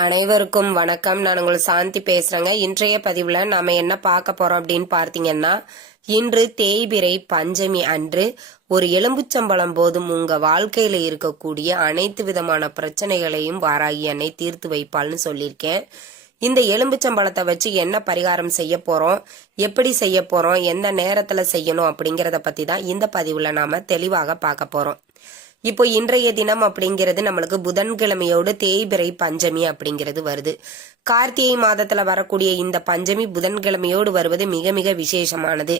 அனைவருக்கும் வணக்கம். நான் உங்கள் சாந்தி பேசுறேங்க. இன்றைய பதிவுல நாம என்ன பார்க்க போறோம் அப்படின்னு பார்த்தீங்கன்னா இன்று தேய்பிரை பஞ்சமி அன்று ஒரு எலும்புச்சம்பளம் போதும் உங்க வாழ்க்கையில இருக்கக்கூடிய அனைத்து விதமான பிரச்சனைகளையும் வாராகி என்னை தீர்த்து வைப்பாள்னு சொல்லியிருக்கேன். இந்த எலும்புச்சம்பளத்தை வச்சு என்ன பரிகாரம் செய்ய போறோம்? எப்படி செய்ய போறோம்? எந்த நேரத்துல செய்யணும் அப்படிங்கறத பத்தி தான் இந்த பதிவுல நாம தெளிவாக பார்க்க போறோம். இப்போ இன்றைய தினம் அப்படிங்கிறது நம்மளுக்கு புதன்கிழமையோடு தேய்பிறை பஞ்சமி அப்படிங்கிறது வருது. கார்த்திகை மாதத்துல வரக்கூடிய இந்த பஞ்சமி புதன்கிழமையோடு வருவது மிக மிக விசேஷமானது.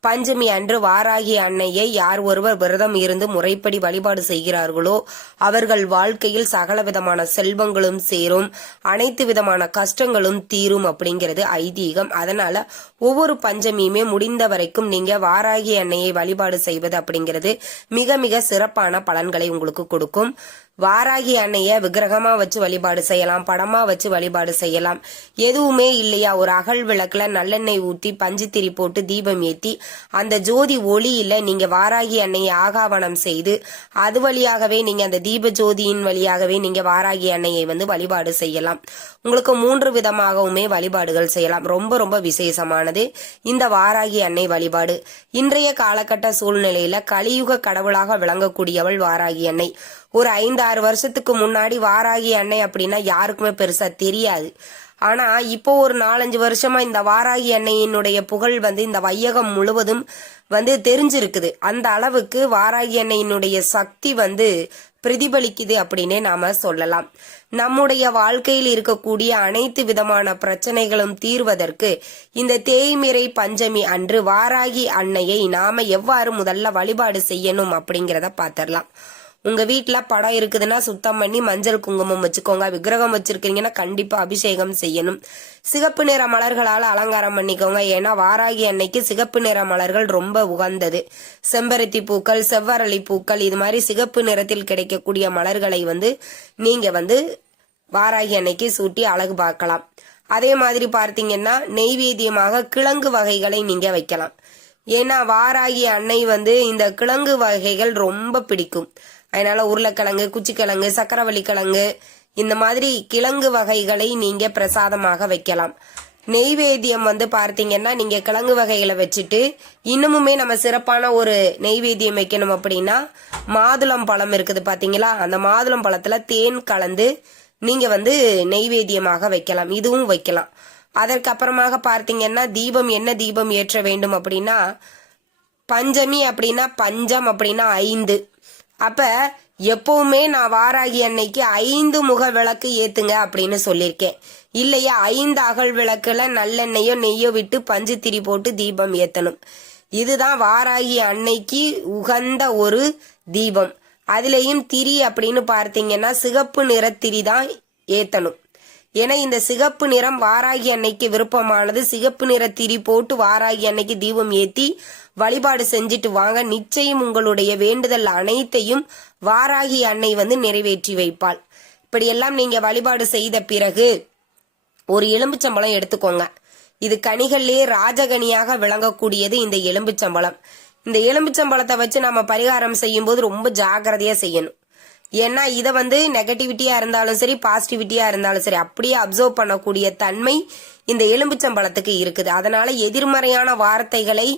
பஞ்சமி அன்று வாராகி அன்னையை யார் ஒருவர் விரதம் இருந்து முறைப்படி வழிபாடு செய்கிறார்களோ அவர்கள் வாழ்க்கையில் சகல விதமான செல்வங்களும் சேரும். அனைத்து விதமான கஷ்டங்களும் தீரும் அப்படிங்கிறது ஐதீகம். அதனால ஒவ்வொரு பஞ்சமியுமே முடிந்த வரைக்கும் நீங்க வாராகி அன்னையை வழிபாடு செய்வது அப்படிங்கிறது மிக மிக சிறப்பான பல பலன்களை உங்களுக்கு கொடுக்கும். வாராகி அன்னைய விக்கிரகமா வச்சு வழிபாடு செய்யலாம் படமா வச்சு வழிபாடு செய்யலாம். எதுவுமே இல்லையா? ஒரு அகல் விளக்குல நல்லெண்ணெய் ஊற்றி பஞ்சுத்திரி போட்டு தீபம் ஏத்தி அந்த ஜோதி ஒளியில நீங்க வாராகி அன்னையை ஆகாவனம் செய்து அது வழியாகவே நீங்க அந்த தீப ஜோதியின் வழியாகவே நீங்க வாராகி அன்னையை வந்து வழிபாடு செய்யலாம். உங்களுக்கு மூன்று விதமாகவுமே வழிபாடுகள் செய்யலாம். ரொம்ப ரொம்ப விசேஷமானது. இந்த வாராகி அன்னை வழிபாடு. இன்றைய காலகட்ட சூழ்நிலையில கலியுக கடவுளாக விளங்கக்கூடியவள் வாராகி அன்னை. ஒரு ஐந்து ஆறு வருஷத்துக்கு முன்னாடி வாராகி அன்னை அப்படின்னா யாருக்குமே பெருசா தெரியாது. ஆனா இப்போ ஒரு நாலஞ்சு வருஷமா இந்த வாராகி அன்னையினுடைய புகழ் வந்து இந்த வையகம் முழுவதும் வந்து தெரிஞ்சிருக்குது. அந்த அளவுக்கு வாராகி அன்னையினுடைய சக்தி வந்து பிரதிபலிக்குது அப்படின்னே நாம சொல்லலாம். நம்முடைய வாழ்க்கையில் இருக்கக்கூடிய அனைத்து விதமான பிரச்சனைகளும் தீர்வதற்கு இந்த தேய்மிரை பஞ்சமி அன்று வாராகி அன்னையை நாம எவ்வாறு முதல்ல வழிபாடு செய்யணும் அப்படிங்கிறத பாத்திரலாம். உங்க வீட்டுல படம் இருக்குதுன்னா சுத்தம் பண்ணி மஞ்சள் குங்குமம் வச்சுக்கோங்க. விக்கிரகம் வச்சிருக்கீங்கன்னா கண்டிப்பா அபிஷேகம் செய்யணும். சிகப்பு நிற மலர்களால் அலங்காரம் பண்ணிக்கோங்க. ஏன்னா வாராகி அன்னைக்கு சிகப்பு நிற மலர்கள் ரொம்ப உகந்தது. செம்பருத்தி பூக்கள் செவ்வரளி பூக்கள் இது மாதிரி சிகப்பு நிறத்தில் கிடைக்கக்கூடிய மலர்களை வந்து நீங்க வந்து வாராகி அன்னைக்கு சூட்டி அழகு பார்க்கலாம். அதே மாதிரி பார்த்தீங்கன்னா நெய்வேத்தியமாக கிழங்கு வகைகளை நீங்க வைக்கலாம். ஏன்னா வாராகி அன்னை வந்து இந்த கிழங்கு வகைகள் ரொம்ப பிடிக்கும். அதனால உருளைக்கிழங்கு குச்சிக்கிழங்கு சக்கரவள்ளி கிழங்கு இந்த மாதிரி கிழங்கு வகைகளை நீங்க பிரசாதமாக வைக்கலாம். நெய்வேத்தியம் வந்து பார்த்தீங்கன்னா நீங்க கிழங்கு வகைகளை வச்சுட்டு இன்னமுமே நம்ம சிறப்பான ஒரு நெய்வேத்தியம் வைக்கணும் அப்படின்னா மாதுளம் பழம் இருக்குது பாத்தீங்களா அந்த மாதுளம் பழத்துல தேன் கலந்து நீங்க வந்து நெய்வேத்தியமாக வைக்கலாம். இதுவும் வைக்கலாம். அதற்கு அப்புறமாக பார்த்தீங்கன்னா தீபம் என்ன தீபம் ஏற்ற வேண்டும் அப்படின்னா பஞ்சமி அப்படின்னா பஞ்சம் அப்படின்னா ஐந்து. அப்ப எப்பவுமே நான் வாராகி அன்னைக்கு ஐந்து முக விளக்கு ஏத்துங்க அப்படின்னு சொல்லியிருக்கேன். இல்லையா ஐந்து அகல் விளக்குல நல்லெண்ணெயோ நெய்யோ விட்டு பஞ்சு திரி போட்டு தீபம் ஏத்தணும். இதுதான் வாராகி அன்னைக்கு உகந்த ஒரு தீபம். அதுலயும் திரி அப்படின்னு பார்த்தீங்கன்னா சிகப்பு நிற திரி தான் ஏத்தணும். ஏன்னா இந்த சிகப்பு நிறம் வாராகி அன்னைக்கு விருப்பமானது. சிகப்பு நிற திரி போட்டு வாராகி அன்னைக்கு தீபம் ஏத்தி வழிபாடு செஞ்சுட்டு வாங்க. நிச்சயம் உங்களுடைய வேண்டுதல் அனைத்தையும் வாராகி அன்னை வந்து நிறைவேற்றி வைப்பாள். இப்படியெல்லாம் நீங்க வழிபாடு செய்த பிறகு ஒரு எலும்புச்சம்பளம் எடுத்துக்கோங்க. இது கனிகள்லேயே ராஜகனியாக விளங்கக்கூடியது இந்த எலும்புச்சம்பளம் இந்த எலும்புச்சம்பளத்தை வச்சு நம்ம பரிகாரம் செய்யும் போது ரொம்ப ஜாகிரதையா செய்யணும். ஏன்னா இதை வந்து நெகட்டிவிட்டியா இருந்தாலும் சரி பாசிட்டிவிட்டியா இருந்தாலும் சரி அப்படியே அப்சர்வ் பண்ணக்கூடிய தன்மை இந்த எலும்புச்சம்பழத்துக்கு இருக்குது. அதனால எதிர்மறையான வார்த்தைகளை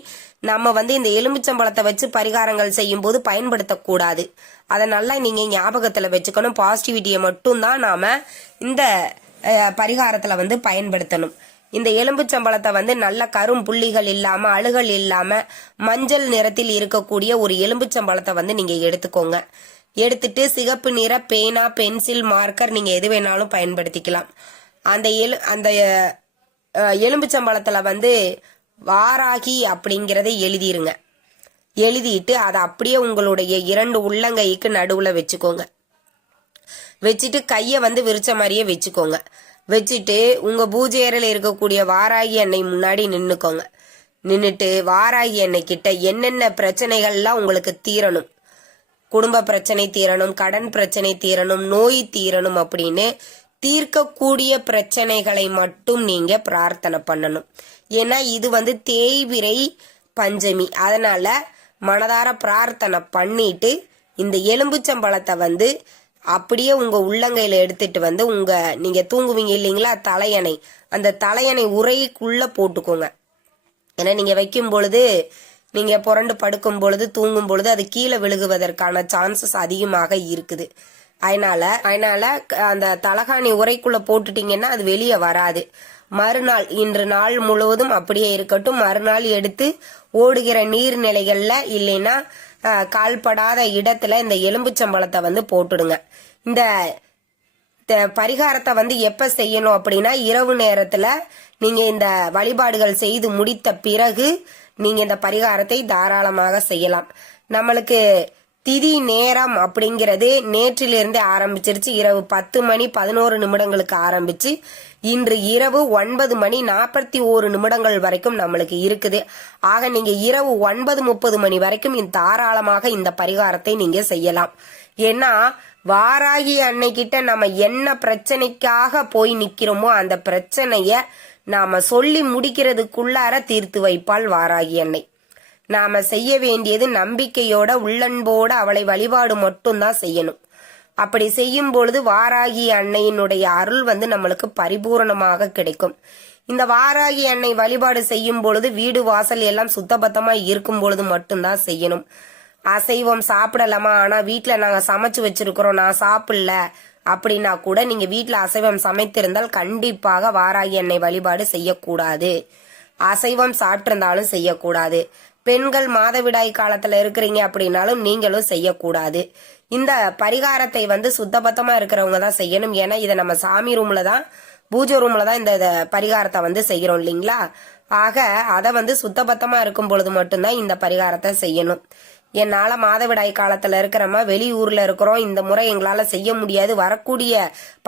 நம்ம வந்து இந்த எலும்புச்சம்பழத்தை வச்சு பரிகாரங்கள் செய்யும் போது பயன்படுத்தக்கூடாது. அதை நல்லா நீங்க ஞாபகத்துல வச்சுக்கணும். பாசிட்டிவிட்டியை மட்டும்தான் நாம இந்த பரிகாரத்துல வந்து பயன்படுத்தணும். இந்த எலும்புச்சம்பழத்தை வந்து நல்ல கரும் புள்ளிகள் இல்லாம அழுகல் இல்லாம மஞ்சள் நிறத்தில் இருக்கக்கூடிய ஒரு எலும்புச்சம்பழத்தை வந்து நீங்க எடுத்துக்கோங்க. எடுத்துட்டு சிகப்பு நிற பேனா பென்சில் மார்க்கர் நீங்க எது வேணாலும் பயன்படுத்திக்கலாம். அந்த எலு அந்த எலும்புச்சம்பளத்துல வந்து வாராகி அப்படிங்கிறத எழுதிருங்க. எழுதிட்டு அதை அப்படியே உங்களுடைய இரண்டு உள்ளங்கைக்கு நடுவில் வச்சுக்கோங்க. வச்சுட்டு கையை வந்து விரிச்ச மாதிரியே வச்சுக்கோங்க. வச்சுட்டு உங்கள் பூஜை அறையில் இருக்கக்கூடிய வாராகி அன்னை முன்னாடி நின்றுக்கோங்க நின்றுட்டு வாராகி அன்னை கிட்ட என்னென்ன பிரச்சனைகள்லாம் உங்களுக்கு தீரணும். குடும்ப பிரச்சனை தீரணும் கடன் பிரச்சனை தீரணும் நோய் தீரணும் அப்படின்னு தீர்க்கக்கூடிய பிரச்சனைகளை மட்டும் நீங்க பிரார்த்தனை பண்ணணும். ஏன்னா இது வந்து தேய்விரை பஞ்சமி. அதனால மனதார பிரார்த்தனை பண்ணிட்டு இந்த எலும்புச்சம்பழத்தை வந்து அப்படியே உங்க உள்ளங்கையில எடுத்துட்டு வந்து உங்க நீங்க தூங்குவீங்க இல்லைங்களா தலையணை. அந்த தலையணை உரைக்குள்ள போட்டுக்கோங்க. ஏன்னா நீங்க வைக்கும் பொழுது நீங்க புரண்டு படுக்கும் பொழுது தூங்கும் பொழுது அது கீழே விழுகுவதற்கான சான்சஸ் அதிகமாக இருக்குது. அதனால அதனால க- அந்த தலகாணி உரைக்குள்ள போட்டுட்டீங்கன்னா அது வெளியே வராது. மறுநாள் இன்று நாள் முழுவதும் அப்படியே இருக்கட்டும். மறுநாள் எடுத்து ஓடுகிற நீர்நிலைகள்ல இல்லைன்னா கால்படாத இடத்துல இந்த எலும்புச்சம்பழத்தை வந்து போட்டுடுங்க. இந்த த- பரிகாரத்தை வந்து எப்ப செய்யணும் அப்படின்னா இரவு நேரத்துல நீங்க இந்த வழிபாடுகள் செய்து முடித்த பிறகு நீங்க இந்த பரிகாரத்தை தாராளமாக செய்யலாம். நம்மளுக்கு திதி நேரம் அப்படிங்கிறது நேற்றிலிருந்து ஆரம்பிச்சிருச்சு. இரவு பத்து மணி பதினோரு நிமிடங்களுக்கு ஆரம்பிச்சு இன்று இரவு ஒன்பது மணி நாற்பத்தி ஓரு நிமிடங்கள் வரைக்கும் நம்மளுக்கு இருக்குது. ஆக நீங்க இரவு ஒன்பது முப்பது மணி வரைக்கும் தாராளமாக இந்த பரிகாரத்தை நீங்க செய்யலாம். ஏன்னா வாராகி அன்னைக்கிட்ட நம்ம என்ன பிரச்சனைக்காக போய் நிக்கிறோமோ அந்த பிரச்சனைய நாம சொல்லி முடிக்கிறதுக்குள்ளார தீர்த்து வைப்பாள் வாராகி அன்னை. நாம செய்ய வேண்டியது நம்பிக்கையோட உள்ளன்போட அவளை வழிபாடு மட்டும்தான் செய்யணும். அப்படி செய்யும் பொழுது வாராகி அன்னையினுடைய அருள் வந்து நம்மளுக்கு பரிபூரணமாக கிடைக்கும். இந்த வாராகி அன்னை வழிபாடு செய்யும் பொழுது வீடு வாசல் எல்லாம் சுத்தபத்தமா இருக்கும் பொழுது மட்டும்தான் செய்யணும். அசைவம் சாப்பிடலாமா? ஆனா வீட்டுல நாங்க சமைச்சு வச்சிருக்கிறோம். நான் சாப்பிடல. அப்படின்னா கூட நீங்க வீட்டில் அசைவம் சமைத்திருந்தால் கண்டிப்பாக வாராகி எண்ணெய் வழிபாடு செய்யக்கூடாது. அசைவம் சாப்பிட்டிருந்தாலும் செய்யக்கூடாது. பெண்கள் மாதவிடாய் காலத்துல இருக்கிறீங்க அப்படின்னாலும் நீங்களும் செய்யக்கூடாது. இந்த பரிகாரத்தை வந்து சுத்தபத்தமா இருக்கிறவங்க தான் செய்யணும். ஏன்னா இதை நம்ம சாமி ரூம்ல தான் பூஜை ரூம்ல தான் இந்த பரிகாரத்தை வந்து செய்யறோம் இல்லைங்களா? ஆக அதை வந்து சுத்தபத்தமா இருக்கும் பொழுது மட்டும்தான் இந்த பரிகாரத்தை செய்யணும். என்னால மாதவிடாய் காலத்துல இருக்கிறோமா வெளியூர்ல இருக்கிறோம். இந்த முறை எங்களால செய்ய முடியாது. வரக்கூடிய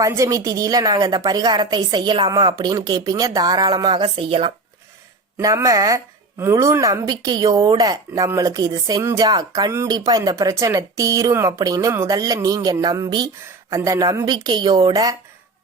பஞ்சமி திதியில நாங்க இந்த பரிகாரத்தை செய்யலாமா அப்படின்னு கேட்பீங்க தாராளமாக செய்யலாம். நம்ம முழு நம்பிக்கையோட நம்மளுக்கு இது செஞ்சா கண்டிப்பா இந்த பிரச்சனை தீரும் அப்படின்னு முதல்ல நீங்க நம்பி அந்த நம்பிக்கையோட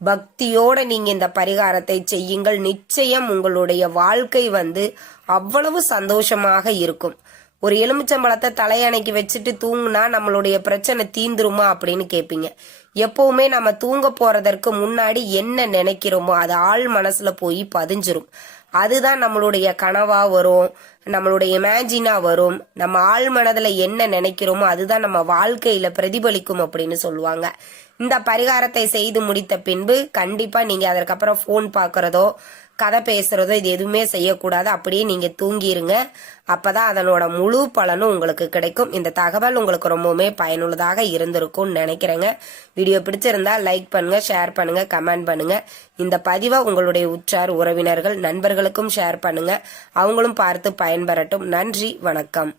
பக்தியோட நீங்க இந்த பரிகாரத்தை செய்யுங்கள். நிச்சயம் உங்களுடைய வாழ்க்கை வந்து அவ்வளவு சந்தோஷமாக இருக்கும். ஒரு எலுமிச்சம்பழத்தை தலையணைக்கு வச்சுட்டு தூங்குனா நம்மளுடைய பிரச்சனை தீந்துருமா அப்படின்னு கேட்பீங்க எப்பவுமே நம்ம தூங்க போறதற்கு முன்னாடி என்ன நினைக்கிறோமோ அது ஆள் மனசுல போய் பதிஞ்சிரும். அதுதான் நம்மளுடைய கனவா வரும் நம்மளுடைய இமேஜினா வரும் நம்ம ஆள் மனதுல என்ன நினைக்கிறோமோ அதுதான் நம்ம வாழ்க்கையில பிரதிபலிக்கும் அப்படின்னு சொல்லுவாங்க. இந்த பரிகாரத்தை செய்து முடித்த பின்பு கண்டிப்பா நீங்க அதற்கப்புறம் ஃபோன் பாக்குறதோ கதை பேசுறதோ இது எதுவுமே செய்யக்கூடாது. அப்படியே நீங்க தூங்கிருங்க. அப்பதான் அதனோட முழு பலனும் உங்களுக்கு கிடைக்கும். இந்த தகவல் உங்களுக்கு ரொம்பவுமே பயனுள்ளதாக இருந்திருக்கும்னு நினைக்கிறேங்க. வீடியோ பிடிச்சிருந்தா லைக் பண்ணுங்க ஷேர் பண்ணுங்க கமெண்ட் பண்ணுங்க. இந்த பதிவை உங்களுடைய உற்றார் உறவினர்கள் நண்பர்களுக்கும் ஷேர் பண்ணுங்க. அவங்களும் பார்த்து பயன்பெறட்டும். நன்றி வணக்கம்.